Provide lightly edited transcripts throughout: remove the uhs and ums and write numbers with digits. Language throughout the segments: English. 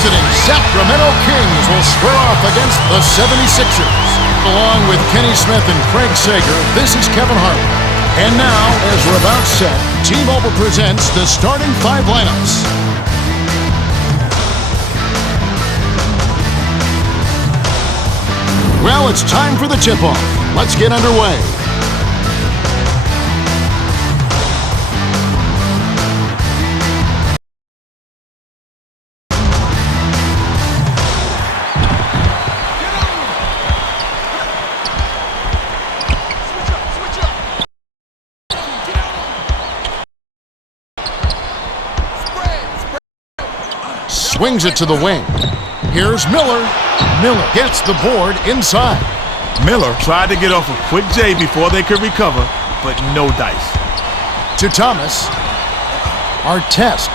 visiting Sacramento Kings will square off against the 76ers. Along with Kenny Smith and Craig Sager, this is Kevin Hart. And now, as we're about set, T-Mobile presents the starting five lineups. Well, it's time for the tip-off. Let's get underway. Swings it to the wing. Here's Miller. Miller gets the board inside. Miller tried to get off a quick J before they could recover, but no dice. To Thomas. Artest.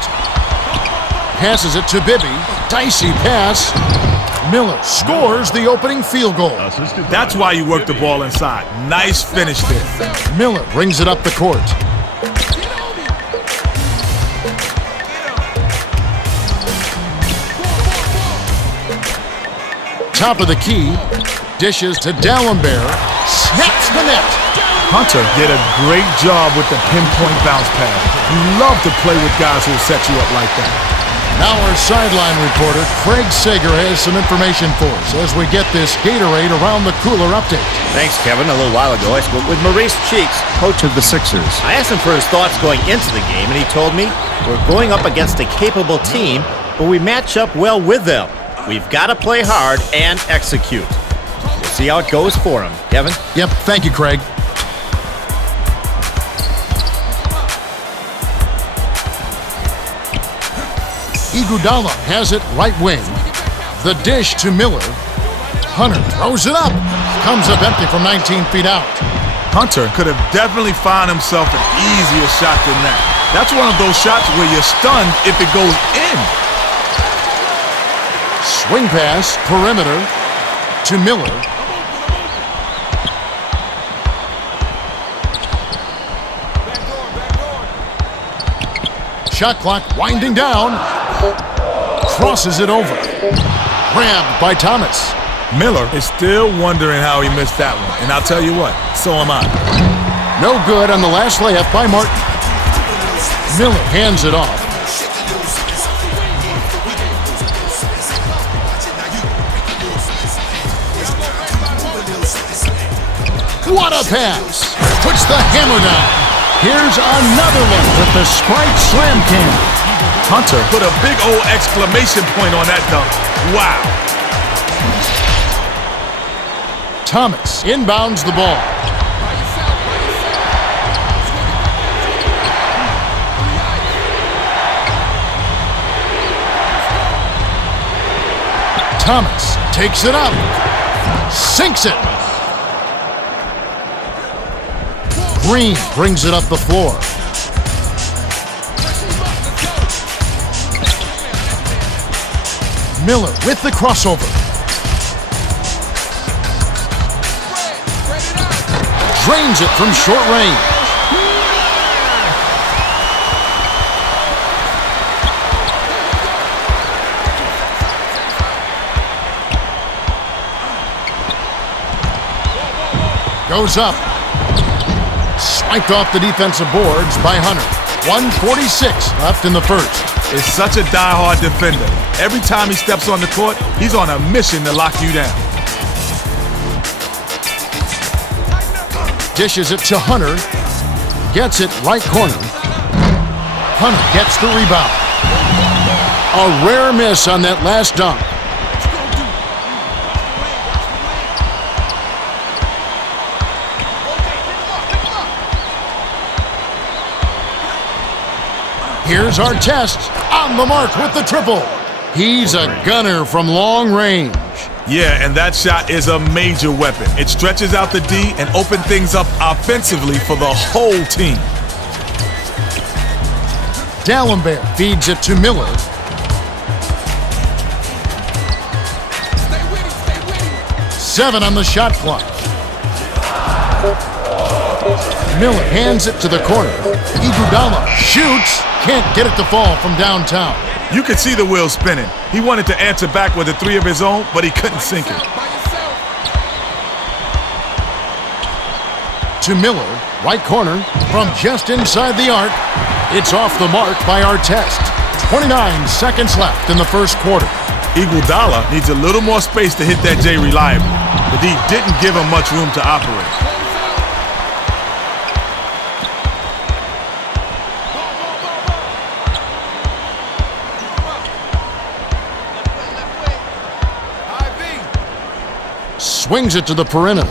Passes it to Bibby. Dicey pass. Miller scores the opening field goal. That's why you work the ball inside. Nice finish there. Miller brings it up the court. Top of the key, dishes to D'Alembert, snaps the net. Hunter did a great job with the pinpoint bounce pass. You love to play with guys who will set you up like that. Now our sideline reporter, Craig Sager, has some information for us as we get this Gatorade Around the Cooler update. Thanks, Kevin. A little while ago, I spoke with Maurice Cheeks, coach of the Sixers. I asked him for his thoughts going into the game, and he told me, we're going up against a capable team, but we match up well with them. We've got to play hard and execute. We'll see how it goes for him. Kevin? Yep, thank you, Craig. Iguodala has it right wing. The dish to Miller. Hunter throws it up. Comes up empty from 19 feet out. Hunter could have definitely found himself an easier shot than that. That's one of those shots where you're stunned if it goes in. Swing pass, perimeter, to Miller. Shot clock winding down. Crosses it over. Grabbed by Thomas. Miller is still wondering how he missed that one. And I'll tell you what, so am I. No good on the last layup by Martin. Miller hands it off. What a pass! Puts the hammer down. Here's another look with the Sprite Slam Can. Hunter put a big old exclamation point on that dunk. Wow. Thomas inbounds the ball. Thomas takes it up. Sinks it. Green brings it up the floor. Miller with the crossover. Drains it from short range. Goes up. Swiped off the defensive boards by Hunter. 1:46 left in the first. Is such a die-hard defender. Every time he steps on the court, he's on a mission to lock you down. Dishes it to Hunter. Gets it right corner. Hunter gets the rebound. A rare miss on that last dunk. Here's Artest on the mark with the triple. He's a gunner from long range. Yeah, and that shot is a major weapon. It stretches out the D and opens things up offensively for the whole team. D'Alembert feeds it to Miller. Seven on the shot clock. Miller hands it to the corner. Iguodala shoots. Can't get it to fall from downtown. You could see the wheels spinning. He wanted to answer back with a three of his own, but he couldn't sink it. To Miller, right corner, from just inside the arc. It's off the mark by Artest. 29 seconds left in the first quarter. Iguodala needs a little more space to hit that J reliably. The D didn't give him much room to operate. Swings it to the perimeter.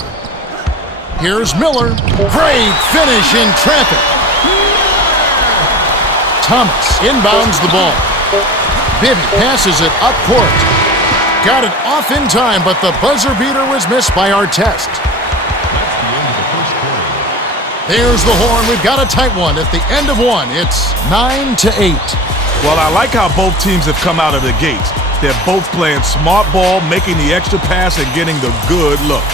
Here's Miller. Great finish in traffic. Thomas inbounds the ball. Bibby passes it up court. Got it off in time, but the buzzer beater was missed by Artest. That's the end of the first quarter. There's the horn. We've got a tight one. At the end of one, it's 9-8. Well, I like how both teams have come out of the gates. They're both playing smart ball, making the extra pass, and getting the good look.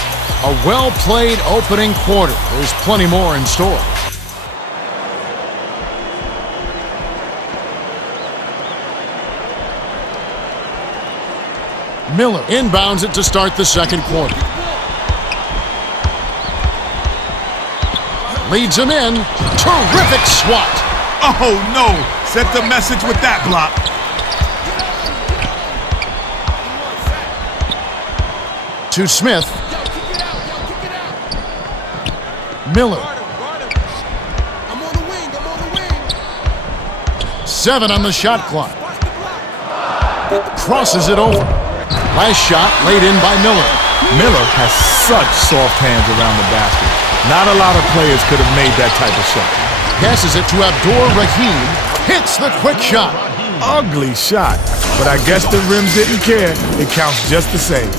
A well-played opening quarter. There's plenty more in store. Miller inbounds it to start the second quarter. Leads him in. Terrific swat. Oh, no. Set the message with that block. To Smith. Miller. 7 on the shot clock. Crosses it over. Last shot laid in by Miller. Miller has such soft hands around the basket. Not a lot of players could have made that type of shot. Passes it to Abdur-Rahim. Hits the quick shot. Ugly shot, but I guess the rims didn't care. It counts just the same.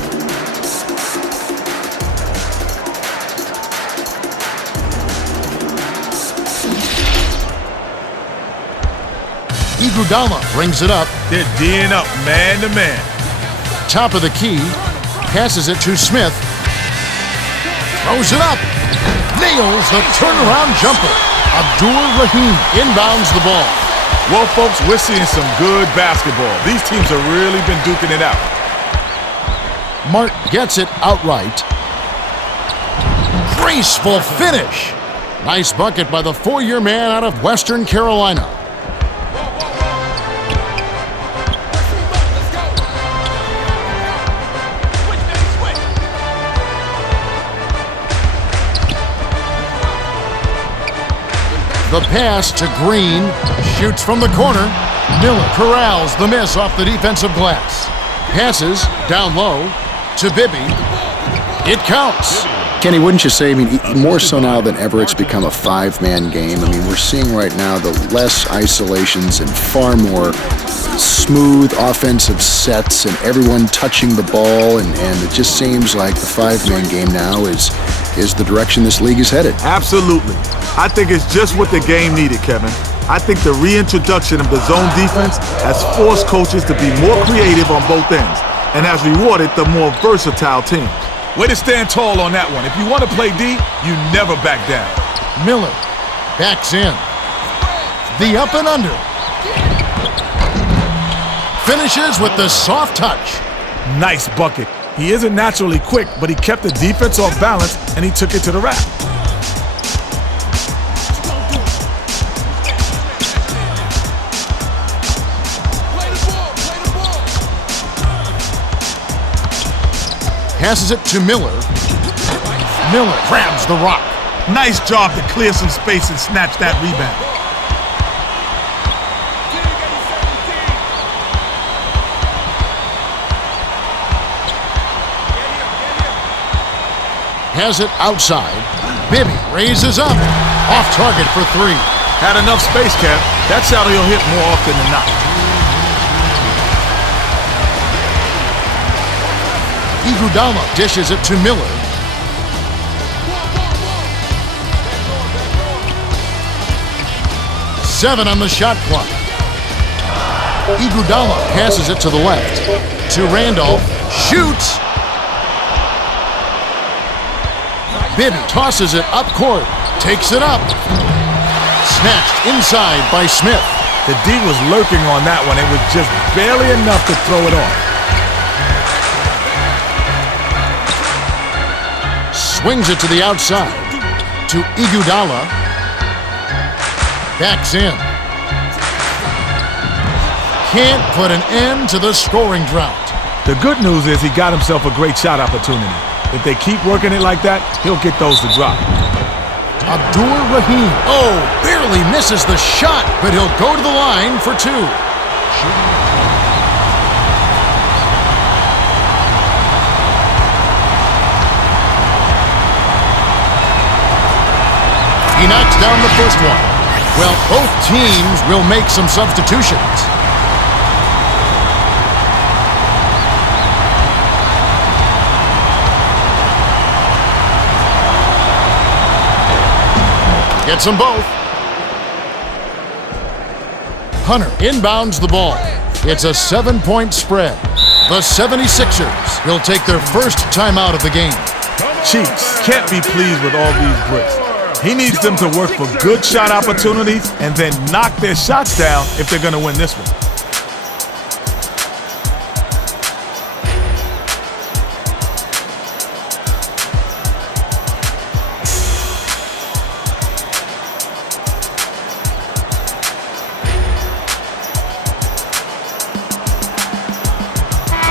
Iguodala brings it up. They're D'ing up man to man. Top of the key. Passes it to Smith. Throws it up. Nails the turnaround jumper. Abdur-Rahim inbounds the ball. Well, folks, we're seeing some good basketball. These teams have really been duking it out. Mart gets it outright. Graceful finish. Nice bucket by the four-year man out of Western Carolina. The pass to Green. Shoots from the corner. Miller corrals the miss off the defensive glass. Passes down low to Bibby. It counts. Kenny, wouldn't you say, more so now than ever, it's become a five-man game. We're seeing right now the less isolations and far more smooth offensive sets and everyone touching the ball, and it just seems like the five-man game now is the direction this league is headed. Absolutely. I think it's just what the game needed, Kevin. I think the reintroduction of the zone defense has forced coaches to be more creative on both ends and has rewarded the more versatile teams. Way to stand tall on that one. If you want to play D, you never back down. Miller backs in. The up and under. Finishes with the soft touch. Nice bucket. He isn't naturally quick, but he kept the defense off balance and he took it to the rack. Passes it to Miller. Miller grabs the rock. Nice job to clear some space and snatch that rebound. Has it outside. Bibby raises up. Off target for three. Had enough space, Kev. That shot he'll hit more often than not. Iguodala dishes it to Miller. Seven on the shot clock. Iguodala passes it to the left. To Randolph. Shoots. Bibby tosses it up court. Takes it up. Snatched inside by Smith. The D was lurking on that one. It was just barely enough to throw it off. Swings it to the outside. To Iguodala. Backs in. Can't put an end to the scoring drought. The good news is he got himself a great shot opportunity. If they keep working it like that, he'll get those to drop. Abdur Rahim. Oh, barely misses the shot, but he'll go to the line for two. He knocks down the first one. Well, both teams will make some substitutions. Gets them both. Hunter inbounds the ball. It's a 7-point spread. The 76ers will take their first timeout of the game. Cheeks can't be pleased with all these bricks. He needs them to work for good shot opportunities and then knock their shots down if they're going to win this one.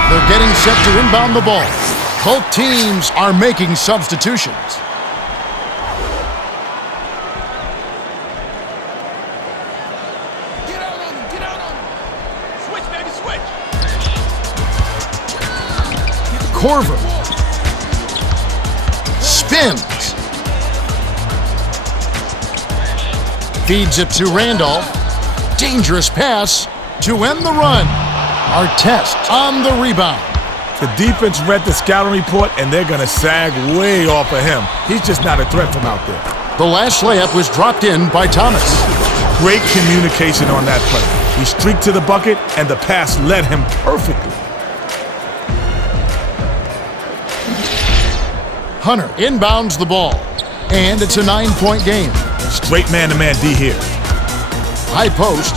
They're getting set to inbound the ball. Both teams are making substitutions. Get out on him. Switch, baby, switch. Corver. Spins. Feeds it to Randolph. Dangerous pass to end the run. Artest on the rebound. The defense read the scouting report, and they're going to sag way off of him. He's just not a threat from out there. The last layup was dropped in by Thomas. Great communication on that play. He streaked to the bucket, and the pass led him perfectly. Hunter inbounds the ball, and it's a 9-point game. Straight man-to-man D here. High post.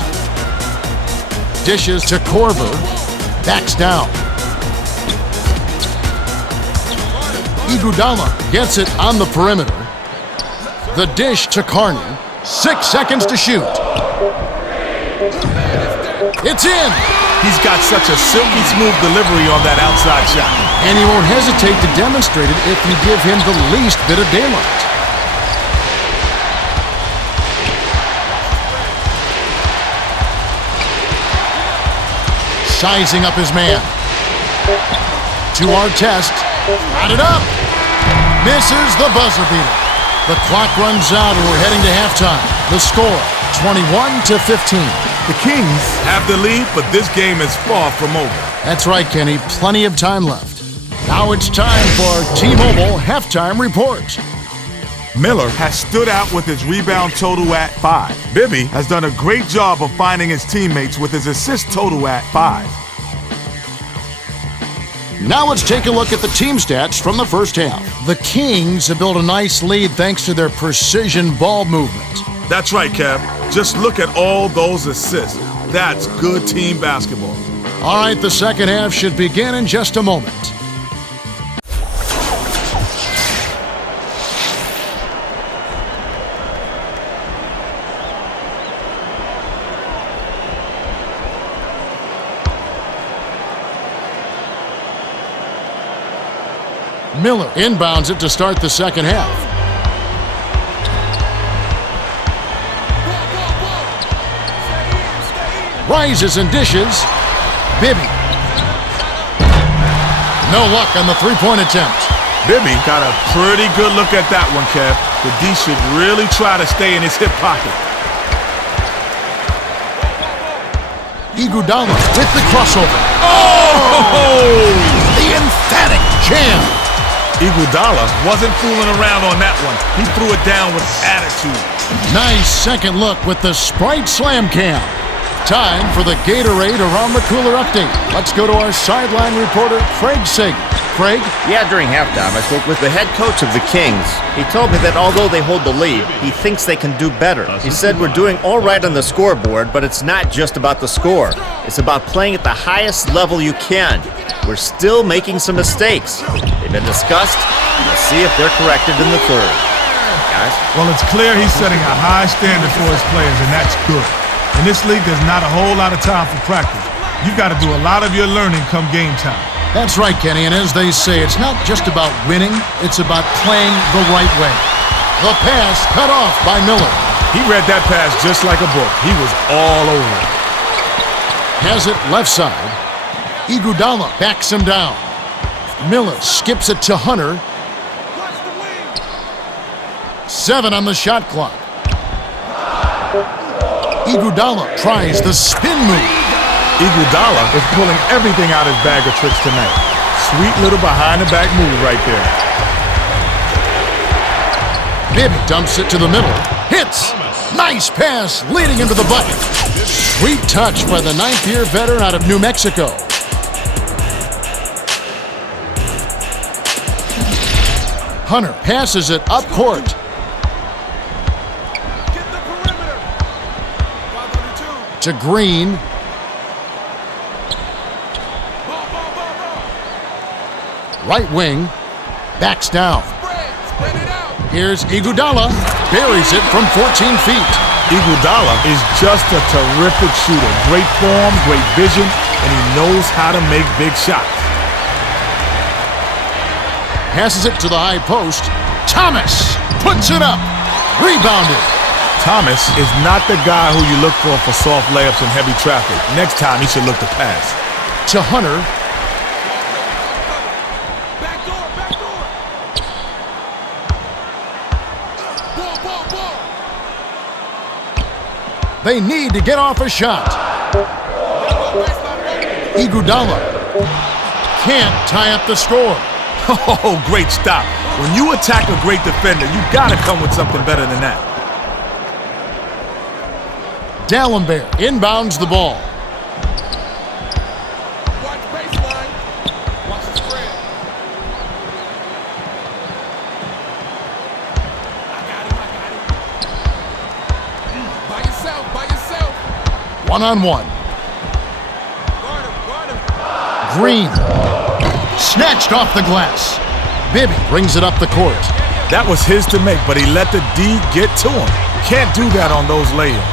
Dishes to Corver. Backs down. Iguodala gets it on the perimeter. The dish to Carney. 6 seconds to shoot. It's in! He's got such a silky smooth delivery on that outside shot. And he won't hesitate to demonstrate it if you give him the least bit of daylight. Sizing up his man. To Artest. Got it up. Misses the buzzer beater. The clock runs out and we're heading to halftime. The score, 21-15. The Kings have the lead, but this game is far from over. That's right, Kenny. Plenty of time left. Now it's time for T-Mobile Halftime Report. Miller has stood out with his rebound total at 5. Bibby has done a great job of finding his teammates with his assist total at 5. Now let's take a look at the team stats from the first half. The Kings have built a nice lead thanks to their precision ball movement. That's right, Kev. Just look at all those assists. That's good team basketball. All right, the second half should begin in just a moment. Miller inbounds it to start the second half. Rises and dishes. Bibby. No luck on the three-point attempt. Bibby got a pretty good look at that one, Kev. The D should really try to stay in his hip pocket. Iguodala with the crossover. Oh! The emphatic jam. Iguodala wasn't fooling around on that one. He threw it down with attitude. Nice second look with the Sprite Slam Cam. Time for the Gatorade Around the Cooler update. Let's go to our sideline reporter, Craig Sager. Craig? Yeah, during halftime, I spoke with the head coach of the Kings. He told me that although they hold the lead, he thinks they can do better. He said we're doing all right on the scoreboard, but it's not just about the score. It's about playing at the highest level you can. We're still making some mistakes. They've been discussed, and we'll see if they're corrected in the third. Guys? Well, it's clear he's setting a high standard for his players, and that's good. In this league, there's not a whole lot of time for practice. You've got to do a lot of your learning come game time. That's right, Kenny, and as they say, it's not just about winning, it's about playing the right way. The pass cut off by Miller. He read that pass just like a book. He was all over it. Has it left side. Iguodala backs him down. Miller skips it to Hunter. 7 on the shot clock. Iguodala tries the spin move. Iguodala is pulling everything out his bag of tricks tonight. Sweet little behind-the-back move right there. Bibby dumps it to the middle. Hits! Nice pass leading into the bucket. Sweet touch by the 9th-year veteran out of New Mexico. Hunter passes it up court. To Green. Right wing, backs down. Here's Iguodala, buries it from 14 feet. Iguodala is just a terrific shooter. Great form, great vision, and he knows how to make big shots. Passes it to the high post. Thomas puts it up. Rebounded. Thomas is not the guy who you look for soft layups in heavy traffic. Next time, he should look to pass. To Hunter. They need to get off a shot. Iguodala can't tie up the score. Oh, great stop. When you attack a great defender, you gotta come with something better than that. D'Alembert inbounds the ball. Watch baseline. Watch the spread. I got him. By yourself. One-on-one. Guard him. Green. Snatched off the glass. Bibby brings it up the court. That was his to make, but he let the D get to him. Can't do that on those layups.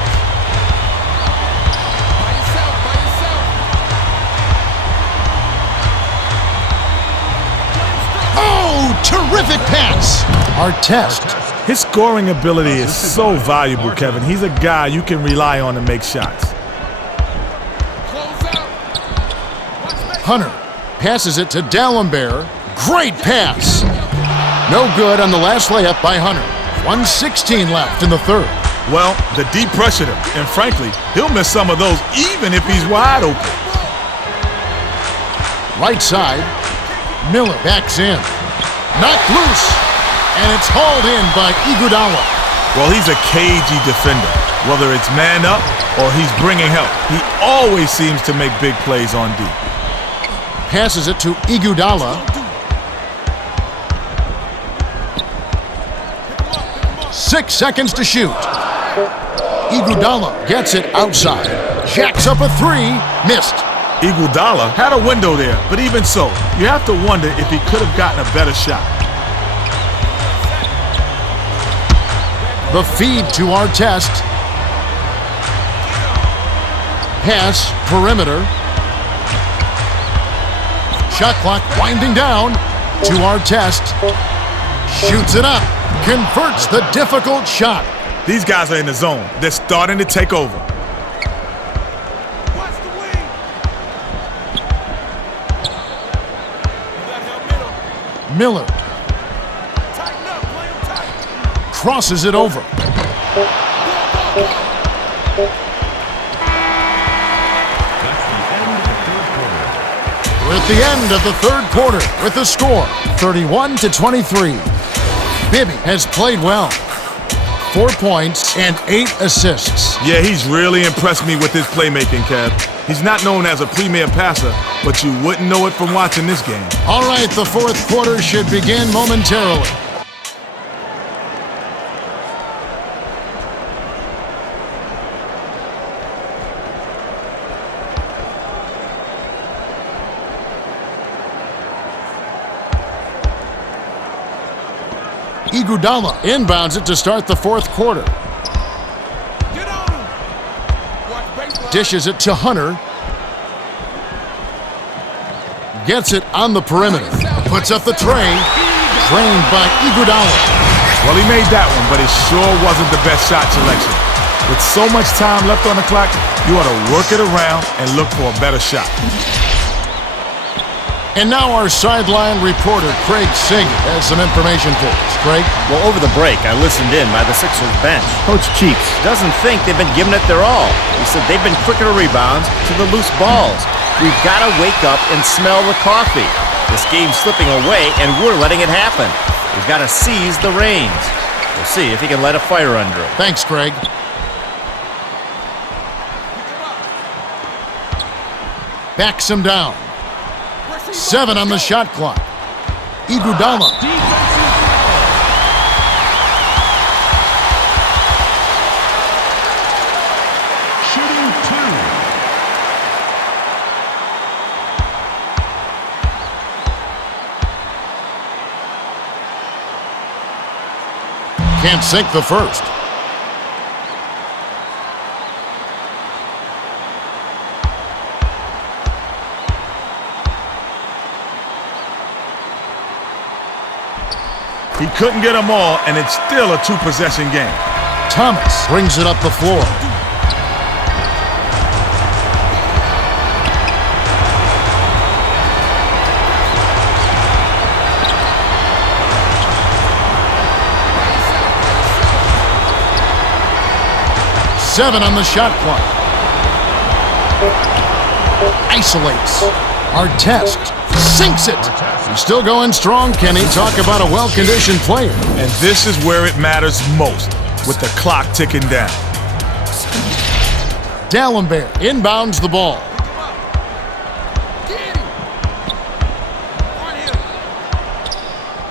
Terrific pass. Artest. His scoring ability is so valuable, Kevin. He's a guy you can rely on to make shots. Hunter passes it to D'Alembert. Great pass. No good on the last layup by Hunter. 1:16 left in the third. Well, the D pressured him, and frankly, he'll miss some of those even if he's wide open. Right side. Miller backs in. Knocked loose, and it's hauled in by Iguodala. Well, he's a cagey defender. Whether it's man up or he's bringing help, he always seems to make big plays on D. Passes it to Iguodala. 6 seconds to shoot. Iguodala gets it outside. Jacks up a 3, missed. Iguodala had a window there, but even so, you have to wonder if he could have gotten a better shot. The feed to Artest. Pass, perimeter. Shot clock winding down to Artest. Shoots it up. Converts the difficult shot. These guys are in the zone. They're starting to take over. Miller crosses it over. We're at the end of the third quarter with the score 31-23. Bibby has played well. 4 points and 8 assists. Yeah, he's really impressed me with his playmaking, Kev. He's not known as a premier passer, but you wouldn't know it from watching this game. All right, the fourth quarter should begin momentarily. Iguodala inbounds it to start the fourth quarter. Get on him. Watch baseline. Dishes it to Hunter. Gets it on the perimeter. Puts up the tray. Trained by Iguodala. Well, he made that one, but it sure wasn't the best shot selection. With so much time left on the clock, you ought to work it around and look for a better shot. And now our sideline reporter, Craig Sager, has some information for us. Craig? Well, over the break, I listened in by the Sixers bench. Coach Cheeks doesn't think they've been giving it their all. He said they've been quicker to rebounds to the loose balls. We've got to wake up and smell the coffee. This game's slipping away, and we're letting it happen. We've got to seize the reins. We'll see if he can light a fire under it. Thanks, Craig. Backs him down. 7 on the shot clock. Iguodala. Shooting 2. Can't sink the first. He couldn't get them all, and it's still a two-possession game. Thomas brings it up the floor. Seven on the shot clock. Isolates. Artest sinks it. He's still going strong, Kenny. Talk about a well-conditioned player. And this is where it matters most, with the clock ticking down. Dallenberg inbounds the ball. Get him. On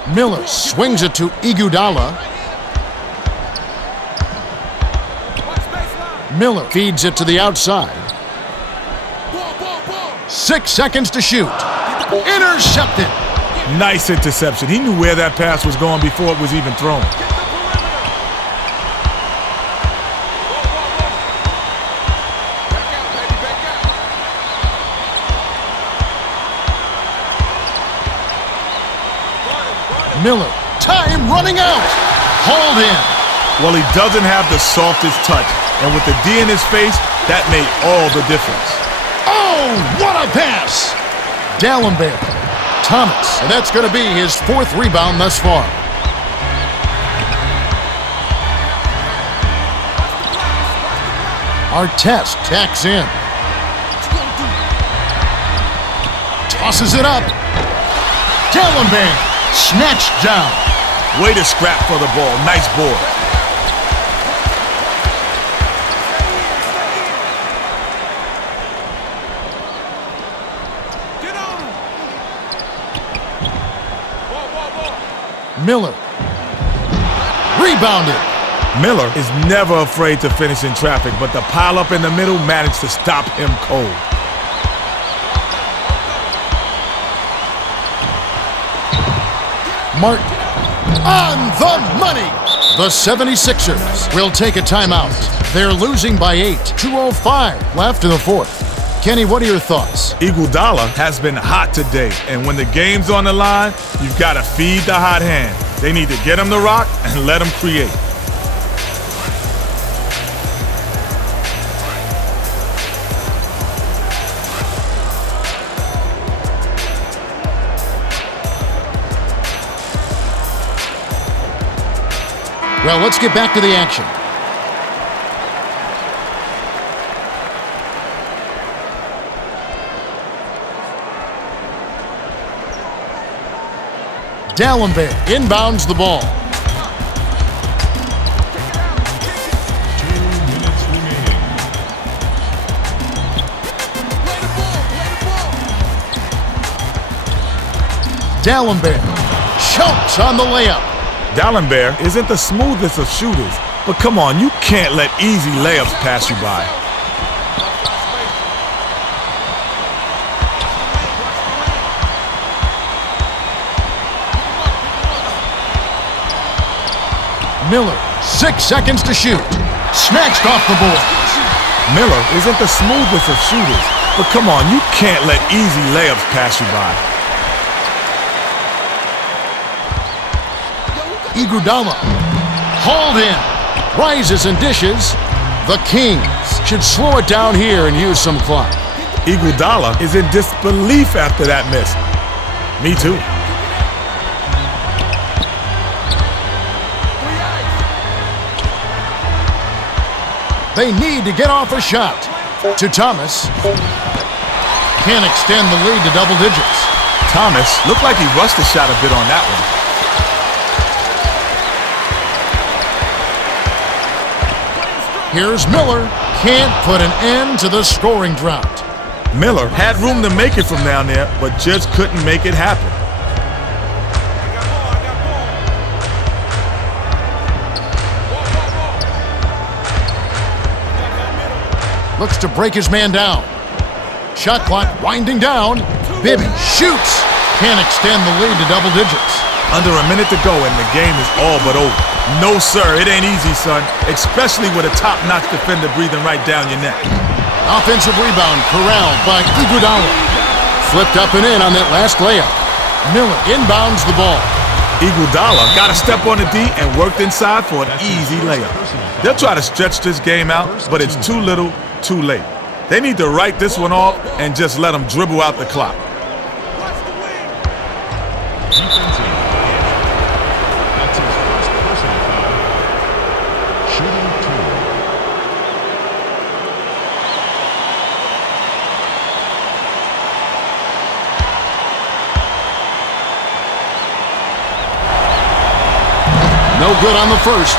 him. Miller swings it to Iguodala. Watch baseline. Miller feeds it to the outside. Ball. 6 seconds to shoot. Intercepted. Nice interception. He knew where that pass was going before it was even thrown. Get the perimeter. Back out, baby, back out. Miller. Time running out. Hauled in. Well, he doesn't have the softest touch, and with the D in his face, that made all the difference. Oh, what a pass. Dallenberg. Thomas. And that's going to be his 4th rebound thus far. Artest tacks in. Tosses it up. Dallenberg snatched down. Way to scrap for the ball. Nice board. Get on him. Ball. Miller. Rebounded. Miller is never afraid to finish in traffic, but the pileup in the middle managed to stop him cold. Martin on the money. The 76ers will take a timeout. They're losing by 8. 2:05 left in the fourth. Kenny, what are your thoughts? Iguodala has been hot today, and when the game's on the line, you've got to feed the hot hand. They need to get him the rock and let him create. Well, let's get back to the action. Dallenberg inbounds the ball. 2 minutes remaining. D'Alembert chokes on the layup. D'Alembert isn't the smoothest of shooters, but come on, you can't let easy layups pass you by. Miller, 6 seconds to shoot. Snatched off the board. Miller isn't the smoothest of shooters, but come on, you can't let easy layups pass you by. Iguodala, hauled in, rises and dishes. The Kings should slow it down here and use some clock. Iguodala is in disbelief after that miss. Me too. They need to get off a shot. To Thomas. Can't extend the lead to double digits. Thomas looked like he rushed the shot a bit on that one. Here's Miller. Can't put an end to the scoring drought. Miller had room to make it from down there, but just couldn't make it happen. Looks to break his man down. Shot clock winding down. Bibby shoots. Can't extend the lead to double digits. Under a minute to go and the game is all but over. No, sir, it ain't easy, son, especially with a top-notch defender breathing right down your neck. Offensive rebound corralled by Iguodala. Flipped up and in on that last layup. Miller inbounds the ball. Iguodala got a step on the D and worked inside for an easy layup. They'll try to stretch this game out, but it's too little, too late. They need to write this one off and just let them dribble out the clock. Defensive. That's his first personal foul. Shooting 2. No good on the first.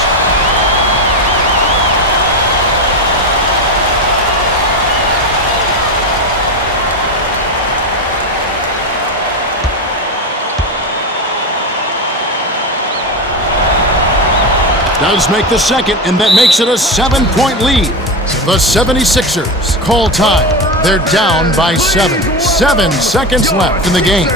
Does make the second, and that makes it a 7-point lead. The 76ers call time. They're down by 7. 7 seconds left in the game.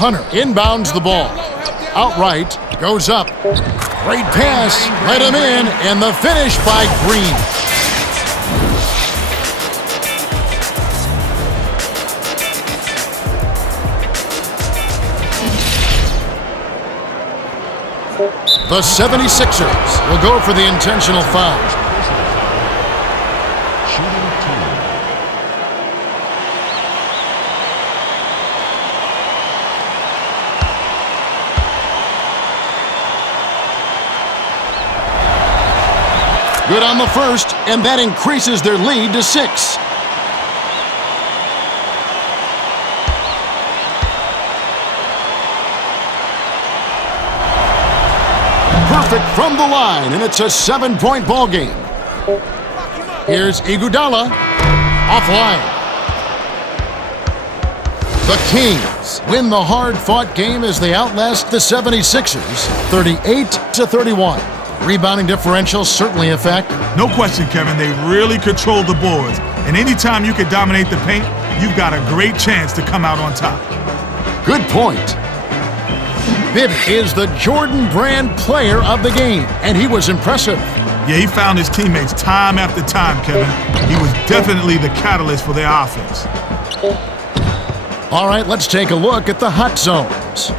Hunter inbounds the ball. Outright, goes up. Great pass, let him in, and the finish by Green. The 76ers will go for the intentional foul. Shooting 2. Good on the first, and that increases their lead to 6. Perfect from the line, and it's a 7-point ball game. Here's Iguodala, offline. The Kings win the hard-fought game as they outlast the 76ers, 38-31. Rebounding differential certainly a factor. No question, Kevin. They really control the boards. And anytime you can dominate the paint, you've got a great chance to come out on top. Good point. Bibby is the Jordan Brand player of the game, and he was impressive. Yeah, he found his teammates time after time, Kevin. He was definitely the catalyst for their offense. All right, let's take a look at the hot zones.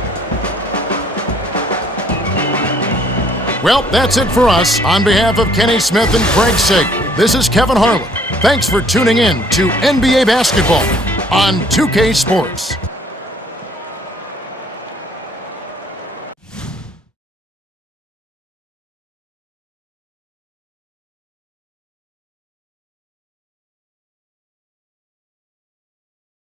Well, that's it for us. On behalf of Kenny Smith and Craig Sager, this is Kevin Harlan. Thanks for tuning in to NBA Basketball on 2K Sports.